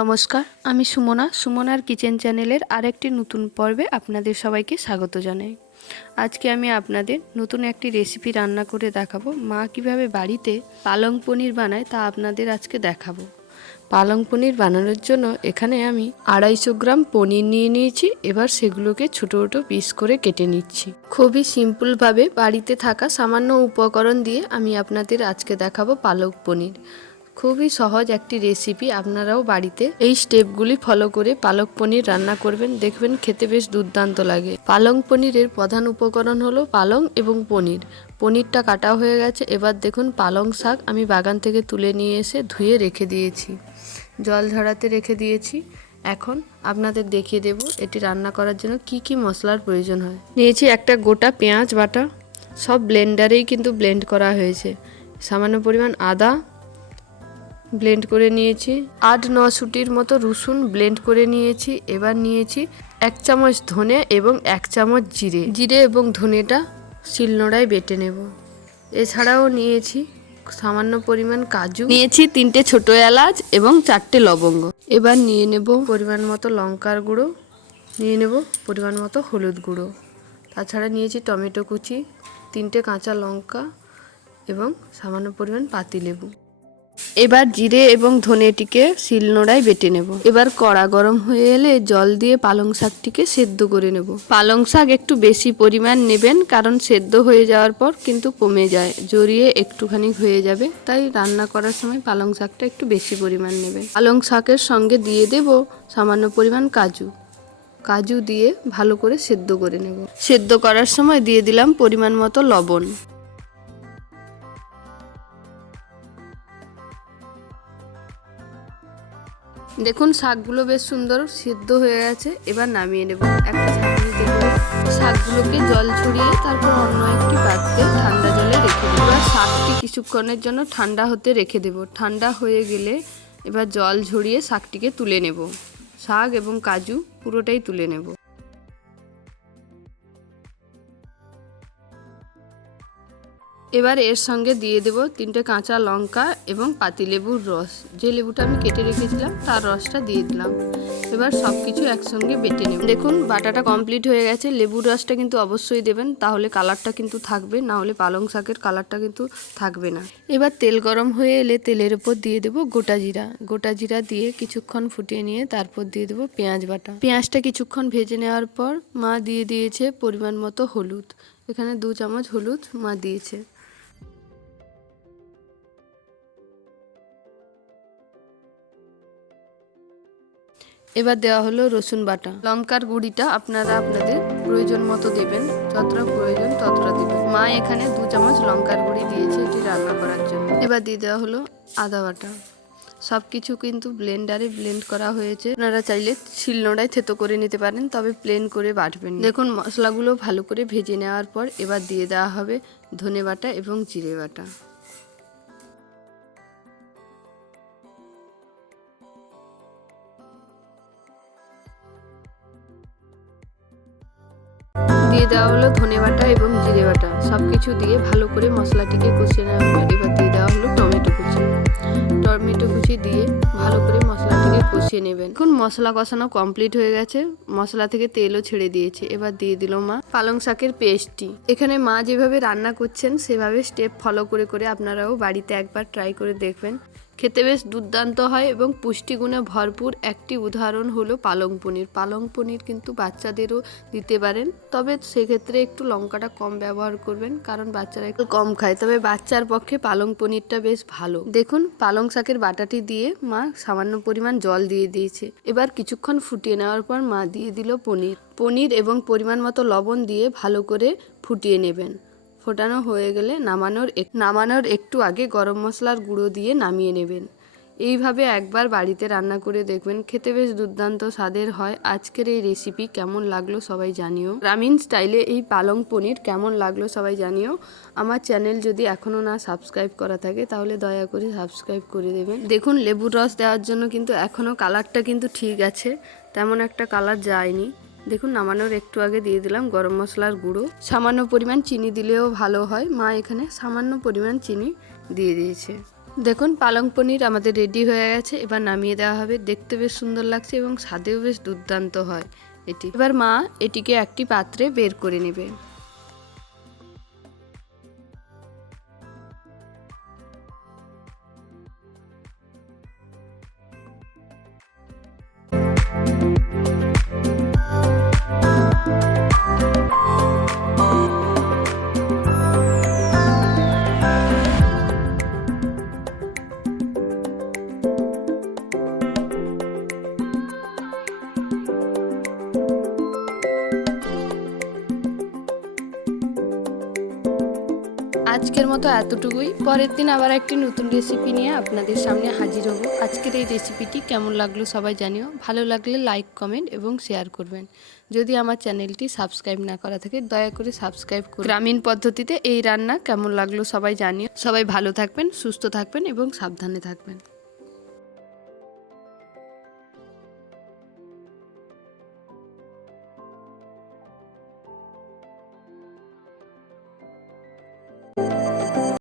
নমস্কার, আমি সুমনার কিচেন চ্যানেলের আরেকটি নতুন পর্বে আপনাদের সবাইকে স্বাগত জানাই। আজকে আমি আপনাদের নতুন একটি রেসিপি রান্না করে দেখাবো। মা কিভাবে বাড়িতে পালং পনির বানায় তা আপনাদের আজকে দেখাবো। পালং পনির বানানোর জন্য এখানে আমি 250 গ্রাম পনির নিয়ে নিয়েছি। এবার সেগুলোকে ছোটো ছোটো পিস করে কেটে নিচ্ছি। খুবই সিম্পলভাবে বাড়িতে থাকা সামান্য উপকরণ দিয়ে আমি আপনাদের আজকে দেখাবো পালং পনির। খুবই সহজ একটি রেসিপি, আপনারাও বাড়িতে এই স্টেপগুলি ফলো করে পালক পনির রান্না করবেন, দেখবেন খেতে বেশ দুর্দান্ত লাগে। পালং পনিরের প্রধান উপকরণ হলো পালং এবং পনির। পনিরটা কাটা হয়ে গেছে। এবার দেখুন পালং শাক আমি বাগান থেকে তুলে নিয়ে এসে ধুয়ে রেখে দিয়েছি, জল ঝরাতে রেখে দিয়েছি। এখন আপনাদের দেখিয়ে দেব এটি রান্না করার জন্য কি কি মশলার প্রয়োজন হয়। নিয়েছি একটা গোটা পেঁয়াজ বাটা, সব ব্লেন্ডারেই কিন্তু ব্লেন্ড করা হয়েছে। সামান্য পরিমাণ আদা ব্লেন্ড করে নিয়েছি। 8-9 শুটির মতো রসুন ব্লেন্ড করে নিয়েছি। এবার নিয়েছি 1 চামচ ধনে এবং 1 চামচ জিরে এবং ধনেটা শিলনোড়ায় বেটে নেব। এছাড়াও নিয়েছি সামান্য পরিমাণ কাজু, নিয়েছি 3টে ছোট এলাচ এবং 4টে লবঙ্গ। এবার নিয়ে নেব পরিমাণ মতো লঙ্কার গুঁড়ো, নিয়ে নেব পরিমাণ মতো হলুদ গুঁড়ো। তাছাড়া নিয়েছি টমেটো কুচি, 3টে কাঁচা লঙ্কা এবং সামান্য পরিমাণ পাতিলেবু। এবার জিরে এবং ধনেটিকে শিলনোড়ায় বেটে নেব। এবার কড়া গরম হয়ে এলে জল দিয়ে পালং শাকটিকে সেদ্ধ করে নেব। পালং শাক একটু বেশি পরিমাণ নেবেন, কারণ সেদ্ধ হয়ে যাওয়ার পর কিন্তু কমে যায়, জড়িয়ে একটুখানি হয়ে যাবে, তাই রান্না করার সময় পালং শাকটা একটু বেশি পরিমাণ নেবেন। পালং শাকের সঙ্গে দিয়ে দেব সামান্য পরিমাণ কাজু দিয়ে ভালো করে সেদ্ধ করে নেব। সেদ্ধ করার সময় দিয়ে দিলাম পরিমাণ মতো লবণ। দেখুন শাকগুলো বেশ সুন্দর সিদ্ধ হয়ে গেছে। এবার নামিয়ে নেব একটা ছাঁকনিতে করে। শাকগুলোকে জল ছড়িয়ে তারপর অন্য একটি পাত্রে ঠান্ডা জলে রেখে দেবো। এবার শাকটি কিছুক্ষণের জন্য ঠান্ডা হতে রেখে দেব। ঠান্ডা হয়ে গেলে এবার জল ঝরিয়ে শাকটিকে তুলে নেব। শাক এবং কাজু পুরোটাই তুলে নেব। এবার এর সঙ্গে দিয়ে দেব 3টে কাঁচা লঙ্কা এবং পাতিলেবুর রস, যে লেবুটা আমি কেটে রেখেছিলাম তার রসটা দিয়ে দিলাম। এবার সব কিছু একসঙ্গে বেটে নেব। দেখুন বাটাটা কমপ্লিট হয়ে গেছে। লেবুর রসটা কিন্তু অবশ্যই দেবেন, তাহলে কালারটা কিন্তু থাকবে, না হলে পালং শাকের কালারটা কিন্তু থাকবে না। এবার তেল গরম হয়ে এলে তেলের উপর দিয়ে দেব গোটা জিরা দিয়ে কিছুক্ষণ ফুটিয়ে নিয়ে তারপর দিয়ে দেব পেঁয়াজ বাটা। পেঁয়াজটা কিছুক্ষণ ভেজে নেওয়ার পর মা দিয়ে দিয়েছে পরিমাণ মতো হলুদ। এখানে 2 চামচ হলুদ মা দিয়েছে। এবার দেওয়া হলো রসুন বাটা। লঙ্কার গুঁড়িটা আপনারা আপনাদের প্রয়োজন মতো দেবেন, যতটা প্রয়োজন ততটা দেবেন। মা এখানে 2 চামচ লঙ্কার গুঁড়ি দিয়েছে এটি রান্না করার জন্য। এবার দিয়ে দেওয়া হলো আদা বাটা। সব কিছু কিন্তু ব্লেন্ডারে ব্লেন্ড করা হয়েছে। আপনারা চাইলে শিলনোড়ায় থেতো করে নিতে পারেন, তবে প্লেন করে বাটবেন। দেখুন মশলাগুলো ভালো করে ভেজে নেওয়ার পর এবার দিয়ে দেওয়া হবে ধনে বাটা এবং জিরে বাটা। দিয়ে দেওয়া হলো ধনে বাটা এবং জিরে বাটা। সব কিছু দিয়ে ভালো করে মশলাটিকে কষিয়ে নেওয়ার পর এবার দিয়ে দেওয়া হলো টমেটো কুচি দিয়ে ভালো করে মশলাটিকে কষিয়ে নেবেন। এখন মশলা কষানো কমপ্লিট হয়ে গেছে, মশলা থেকে তেলও ছেড়ে দিয়েছে। এবার দিয়ে দিল মা পালং শাকের পেস্টটি। এখানে মা যেভাবে রান্না করছেন সেভাবে স্টেপ ফলো করে করে আপনারাও বাড়িতে একবার ট্রাই করে দেখবেন, খেতে বেশ দুর্দান্ত হয় এবং পুষ্টিগুণে ভরপুর একটি উদাহরণ হলো পালং পনির। পালং পনির কিন্তু বাচ্চাদেরও দিতে পারেন, তবে সেক্ষেত্রে একটু লঙ্কাটা কম ব্যবহার করবেন, কারণ বাচ্চারা একটু কম খায়, তবে বাচ্চার পক্ষে পালং পনিরটা বেশ ভালো। দেখুন পালং শাকের বাটাটি দিয়ে মা সামান্য পরিমাণ জল দিয়ে দিয়েছে। এবার কিছুক্ষণ ফুটিয়ে নেওয়ার পর মা দিয়ে দিল পনির এবং পরিমাণ মতো লবণ দিয়ে ভালো করে ফুটিয়ে নেবেন। ফোটানো হয়ে গেলে নামানোর একটু আগে গরম মশলার গুঁড়ো দিয়ে নামিয়ে নেবেন। এইভাবে একবার বাড়িতে রান্না করে দেখবেন, খেতে বেশ দুর্দান্ত স্বাদের হয়। আজকের এই রেসিপি কেমন লাগলো সবাই জানিও। গ্রামীণ স্টাইলে এই পালং পনির কেমন লাগলো সবাই জানিও। আমার চ্যানেল যদি এখনও না সাবস্ক্রাইব করা থাকে তাহলে দয়া করে সাবস্ক্রাইব করে দেবেন। দেখুন লেবুর রস দেওয়ার জন্য কিন্তু এখনও কালারটা কিন্তু ঠিক আছে, তেমন একটা কালার যায়নি। দেখুন নামানোর একটু আগে দিয়ে দিলাম গরম মশলার গুঁড়ো। সামান্য পরিমাণ চিনি দিলেও ভালো হয়, মা এখানে সামান্য পরিমাণ চিনি দিয়ে দিয়েছে। দেখুন পালং পনির আমাদের রেডি হয়ে গেছে, এবার নামিয়ে দেওয়া হবে। দেখতে বেশ সুন্দর লাগছে এবং স্বাদেও বেশ দুর্দান্ত হয় এটি। এবার মা এটিকে একটি পাত্রে বের করে নেবে। আজকের মতো এতটুকুই। পরের দিন আবার একটি নতুন রেসিপি নিয়ে আপনাদের সামনে হাজির হব। আজকের এই রেসিপিটি কেমন লাগলো সবাই জানিও। ভালো লাগলে লাইক, কমেন্ট এবং শেয়ার করবেন। যদি আমার চ্যানেলটি সাবস্ক্রাইব না করা থাকে দয়া করে সাবস্ক্রাইব করুন। গ্রামীণ পদ্ধতিতে এই রান্না কেমন লাগলো সবাই জানিও। সবাই ভালো থাকবেন, সুস্থ থাকবেন এবং সাবধানে থাকবেন।